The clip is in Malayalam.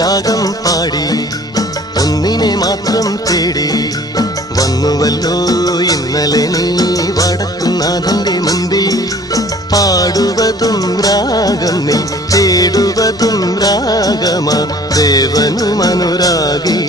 രാഗം പാടി ഒന്നിനെ മാത്രം തേടി വന്നുവല്ലോ ഇന്നലെ നീ വടക്കുന്നാഥന്റെ മുമ്പിൽ. പാടുവതും രാഗം നീ തേടുവതും രാഗമാ ദേവനും അനുരാഗി